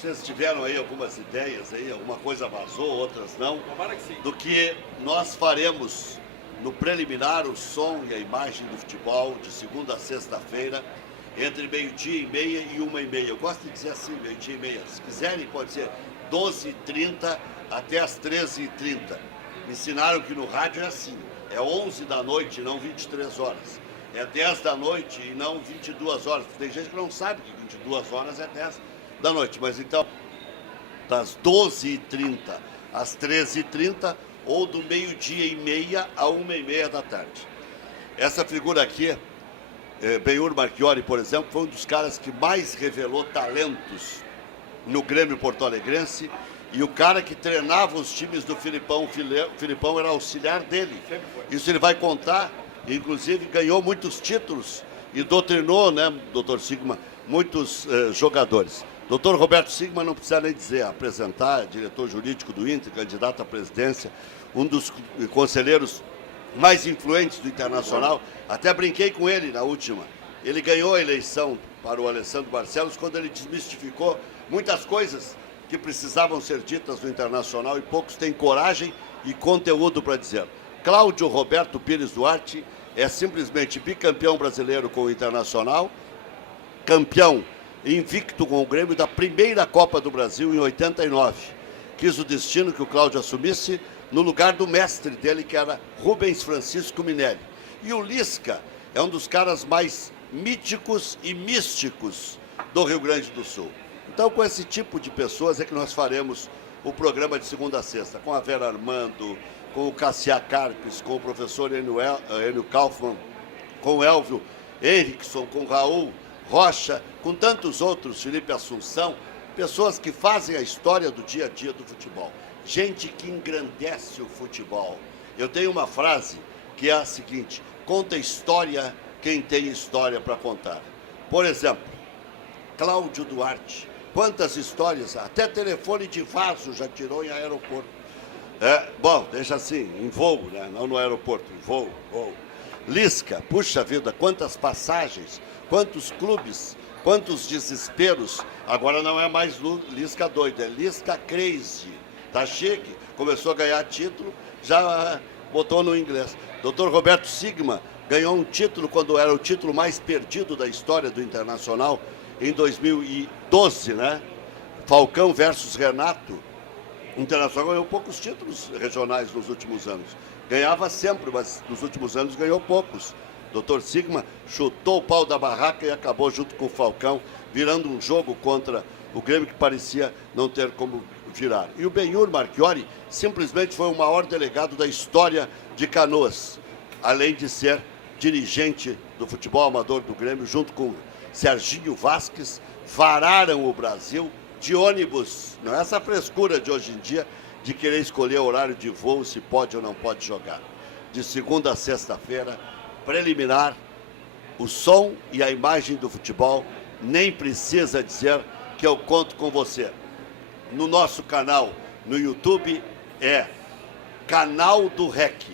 vocês tiveram aí algumas ideias, aí, alguma coisa vazou, outras não, Tomara que sim. do que nós faremos no preliminar, o som e a imagem do futebol, de segunda a sexta-feira, entre meio-dia e meia e 1h30. Eu gosto de dizer assim, meio-dia e meia. Se quiserem, pode ser 12h30 até as 13h30. Me ensinaram que no rádio é assim, é 11 da noite e não 23 horas. É 10 da noite e não 22 horas. Tem gente que não sabe que 22 horas é 10 da noite. Mas então, das 12h30 às 13h30 ou do meio-dia e meia a 1h30 da tarde. Essa figura aqui, Benhur Marchiori, por exemplo, foi um dos caras que mais revelou talentos no Grêmio porto-alegrense, e o cara que treinava os times do Filipão, o Filipão era auxiliar dele. Isso ele vai contar, inclusive ganhou muitos títulos e doutrinou, né, doutor Sigma, muitos jogadores. Doutor Roberto Sigma, não precisa nem dizer, apresentar, diretor jurídico do Inter, candidato à presidência, um dos conselheiros mais influentes do Internacional. Até brinquei com ele na última. Ele ganhou a eleição para o Alessandro Barcelos quando ele desmistificou muitas coisas que precisavam ser ditas no Internacional e poucos têm coragem e conteúdo para dizer. Cláudio Roberto Pires Duarte é simplesmente bicampeão brasileiro com o Internacional, campeão invicto com o Grêmio da primeira Copa do Brasil em 89. Quis o destino que o Cláudio assumisse no lugar do mestre dele, que era Rubens Francisco Minelli. E o Lisca é um dos caras mais míticos e místicos do Rio Grande do Sul. Então, com esse tipo de pessoas é que nós faremos o programa de segunda a sexta, com a Vera Armando, com o Cassia Carpes, com o professor Enio Kaufmann, com o Elvio Henrickson, com o Raul Rocha, com tantos outros, Felipe Assunção, pessoas que fazem a história do dia a dia do futebol. Gente que engrandece o futebol. Eu tenho uma frase que é a seguinte: conta história quem tem história para contar. Por exemplo, Cláudio Duarte. Quantas histórias, até telefone de vaso já tirou em aeroporto. Bom, deixa assim, em voo, né? Não no aeroporto, em voo. Lisca, puxa vida, quantas passagens, quantos clubes, quantos desesperos. Agora não é mais Lisca doido, é Lisca crazy. Tá chique, começou a ganhar título, já botou no inglês. Dr. Roberto Sigma ganhou um título quando era o título mais perdido da história do Internacional, em 2012, né? Falcão versus Renato. O Internacional ganhou poucos títulos regionais nos últimos anos. Ganhava sempre, mas nos últimos anos ganhou poucos. Dr. Sigma chutou o pau da barraca e acabou junto com o Falcão, virando um jogo contra o Grêmio que parecia não ter como virar. E o Benhur Marchiori simplesmente foi o maior delegado da história de Canoas, além de ser dirigente do futebol amador do Grêmio, junto com Serginho Vasques, vararam o Brasil de ônibus. Não é essa frescura de hoje em dia de querer escolher horário de voo, se pode ou não pode jogar. De segunda a sexta-feira, preliminar, o som e a imagem do futebol. Nem precisa dizer que eu conto com você. No nosso canal, no YouTube, é Canal do REC.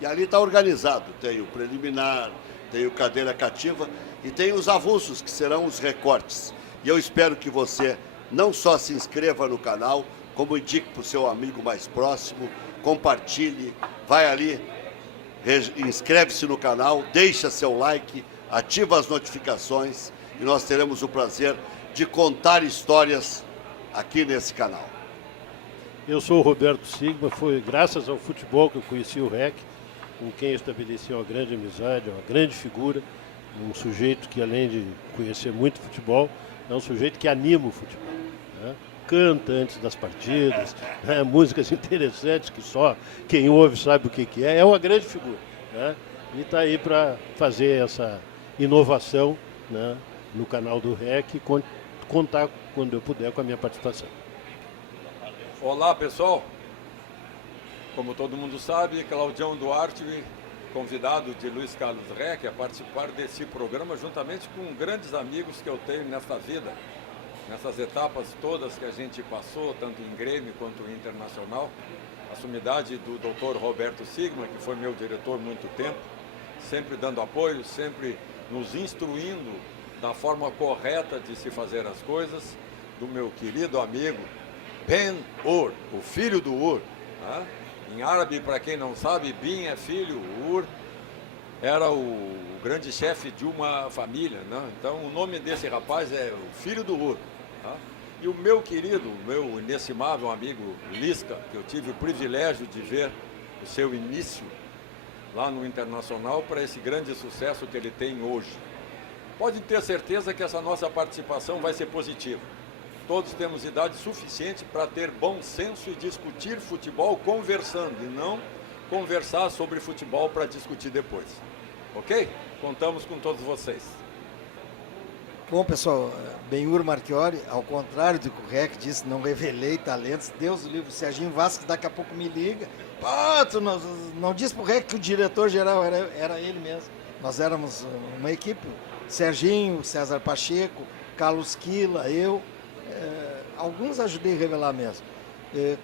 E ali está organizado. Tem o preliminar, tem o cadeira cativa e tem os avulsos, que serão os recortes. E eu espero que você não só se inscreva no canal, como indique para o seu amigo mais próximo, compartilhe, vai ali, inscreve-se no canal, deixa seu like, ativa as notificações e nós teremos o prazer de contar histórias aqui nesse canal. Eu sou o Roberto Sigma, foi graças ao futebol que eu conheci o REC, com quem estabeleci uma grande amizade, uma grande figura, um sujeito que, além de conhecer muito futebol, é um sujeito que anima o futebol, né? Canta antes das partidas, né? Músicas interessantes que só quem ouve sabe o que é uma grande figura, né? E está aí para fazer essa inovação, né, no canal do REC e contar, quando eu puder, com a minha participação. Olá, pessoal. Como todo mundo sabe, Claudião Duarte, convidado de Luiz Carlos Reck a participar desse programa juntamente com grandes amigos que eu tenho nesta vida, nessas etapas todas que a gente passou, tanto em Grêmio quanto em Internacional. A sumidade do Dr. Roberto Sigma, que foi meu diretor muito tempo, sempre dando apoio, sempre nos instruindo da forma correta de se fazer as coisas, do meu querido amigo Ben-Hur, o filho do Ur. Né? Em árabe, para quem não sabe, Bin é filho, Ur era o grande chefe de uma família. Né? Então, o nome desse rapaz é o filho do Ur. Tá? E o meu querido, meu inestimável amigo Lisca, que eu tive o privilégio de ver o seu início lá no Internacional para esse grande sucesso que ele tem hoje. Pode ter certeza que essa nossa participação vai ser positiva. Todos temos idade suficiente para ter bom senso e discutir futebol conversando, e não conversar sobre futebol para discutir depois. Ok? Contamos com todos vocês. Bom, pessoal, Ben-Hur Marchiori, ao contrário do que o REC disse, não revelei talentos. Deus o livre, o Serginho Vasco daqui a pouco me liga. Pô, tu não disse pro REC que o diretor-geral era ele mesmo. Nós éramos uma equipe, Serginho, César Pacheco, Carlos Quila, eu. Alguns ajudei a revelar mesmo.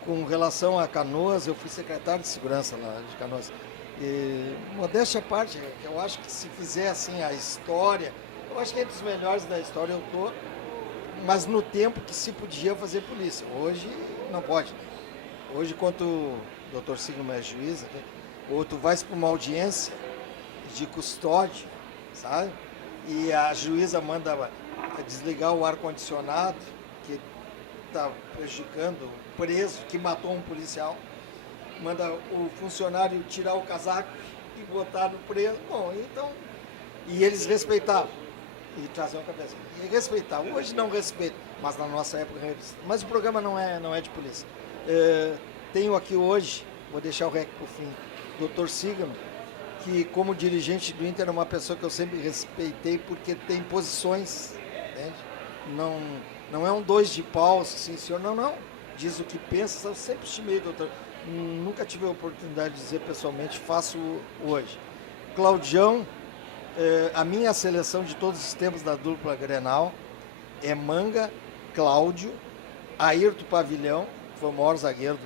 Com relação a Canoas, eu fui secretário de segurança lá de Canoas. Modéstia à parte, eu acho que se fizer assim a história, eu acho que é dos melhores da história eu tô, mas no tempo que se podia fazer polícia. Hoje não pode. Hoje, quando o Dr. Sigma é juiz, ou tu vais para uma audiência de custódia, sabe? E a juíza manda desligar o ar-condicionado, que está prejudicando o preso, que matou um policial, manda o funcionário tirar o casaco e botar no preso. Bom, então, e eles respeitavam. E traziam a cabeça. E respeitavam. Hoje não respeito, mas na nossa época respeito. Mas o programa não é de polícia. Tenho aqui hoje, vou deixar o REC por fim, Dr. Signo, que como dirigente do Inter é uma pessoa que eu sempre respeitei porque tem posições, entende? Não é um dois de pau, sim senhor, não. Diz o que pensa, eu sempre estimei, doutor. Nunca tive a oportunidade de dizer pessoalmente, faço hoje. Claudião, a minha seleção de todos os tempos da dupla Grenal é Manga, Cláudio, Ayrton Pavilhão, que foi o maior zagueiro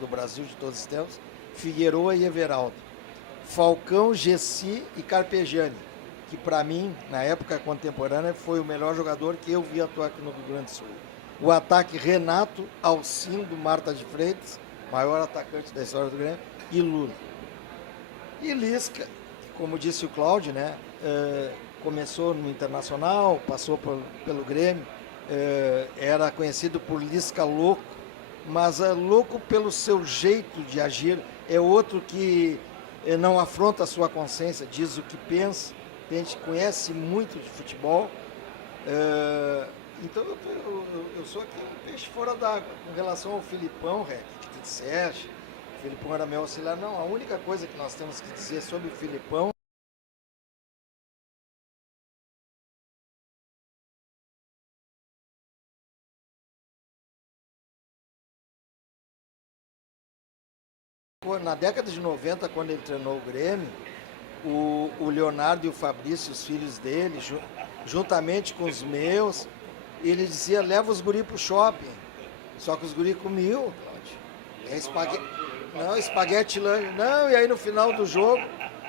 do Brasil de todos os tempos, Figueroa e Everaldo. Falcão, Gessi e Carpegiani, que para mim, na época contemporânea, foi o melhor jogador que eu vi atuar aqui no Rio Grande do Sul. O ataque Renato, Alcindo, Marta de Freitas, maior atacante da história do Grêmio, e Lula. E Lisca, como disse o Cláudio, né, começou no Internacional, passou pelo Grêmio, era conhecido por Lisca louco, mas é louco pelo seu jeito de agir, é outro que não afronta a sua consciência, diz o que pensa, a gente conhece muito de futebol, então eu sou aqui um peixe fora d'água. Com relação ao Filipão, que tu disseste, o Filipão era meu auxiliar, não, a única coisa que nós temos que dizer sobre o Filipão na década de 90, quando ele treinou o Grêmio, o Leonardo e o Fabrício, os filhos dele, juntamente com os meus, ele dizia, leva os guri pro shopping. Só que os guri comiam, Cláudio. Espaguete lanche. Não, e aí no final do jogo,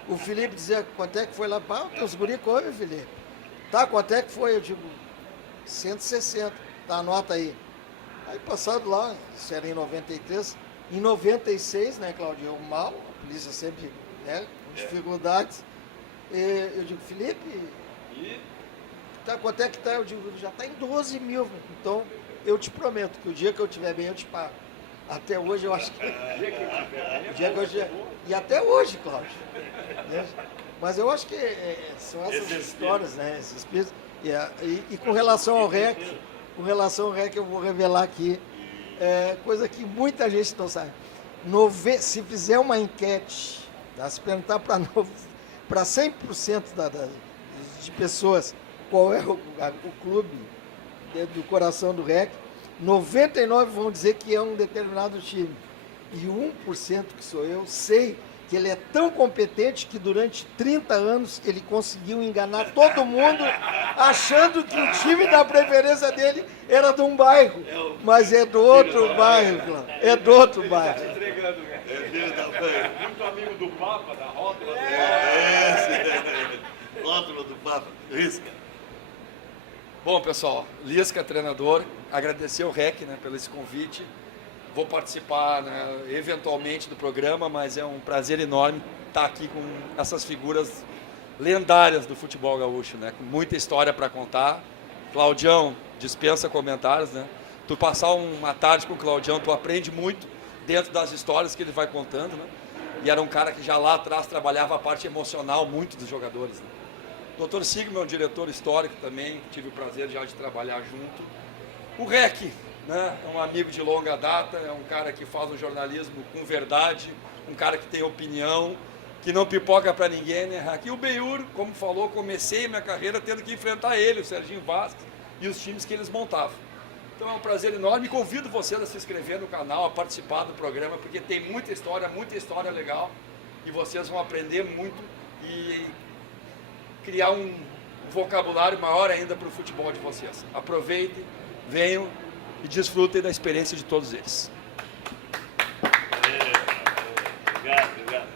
o Felipe dizia, quanto é que foi lá? Pá, os guri comem, Felipe. Tá, quanto é que foi? Eu digo, 160. Tá, anota aí. Aí passado lá, isso era em 93, em 96, né, Claudio, eu mal, a polícia sempre, né, com dificuldades. Eu digo, Felipe, tá, quanto é que tá? Eu digo, já tá em 12 mil. Então, eu te prometo que o dia que eu estiver bem, eu te pago. Até hoje, eu acho que... o dia que eu e até hoje, Cláudio. Mas eu acho que são essas histórias, né, esses espíritos. E com relação ao REC, eu vou revelar aqui, coisa que muita gente não sabe. Se fizer uma enquete, se perguntar para 100% de pessoas qual é o clube dentro do coração do REC, 99% vão dizer que é um determinado time. E 1% que sou eu, sei que ele é tão competente que durante 30 anos ele conseguiu enganar todo mundo, achando que o time da preferência dele era de um bairro, mas é do outro bairro, claro. É do outro bairro. Muito amigo do Papa, da rótula. Rótula do Papa, risca. Bom, pessoal, Lisca, treinador, agradecer ao REC, né, pelo esse convite. Vou participar, né, eventualmente do programa, mas é um prazer enorme estar aqui com essas figuras lendárias do futebol gaúcho, né, com muita história para contar. Claudião, dispensa comentários, né? Tu passar uma tarde com o Claudião, tu aprende muito dentro das histórias que ele vai contando, né? E era um cara que já lá atrás trabalhava a parte emocional muito dos jogadores, né? Dr. Sigma é um diretor histórico também, tive o prazer já de trabalhar junto. O REC, né, é um amigo de longa data, é um cara que faz um jornalismo com verdade, um cara que tem opinião, que não pipoca para ninguém, né, REC? E o Benhur, como falou, comecei minha carreira tendo que enfrentar ele, o Serginho Vasques e os times que eles montavam. Então é um prazer enorme e convido vocês a se inscrever no canal, a participar do programa, porque tem muita história legal e vocês vão aprender muito e criar um vocabulário maior ainda para o futebol de vocês. Aproveitem, venham e desfrutem da experiência de todos eles. Obrigado, obrigado.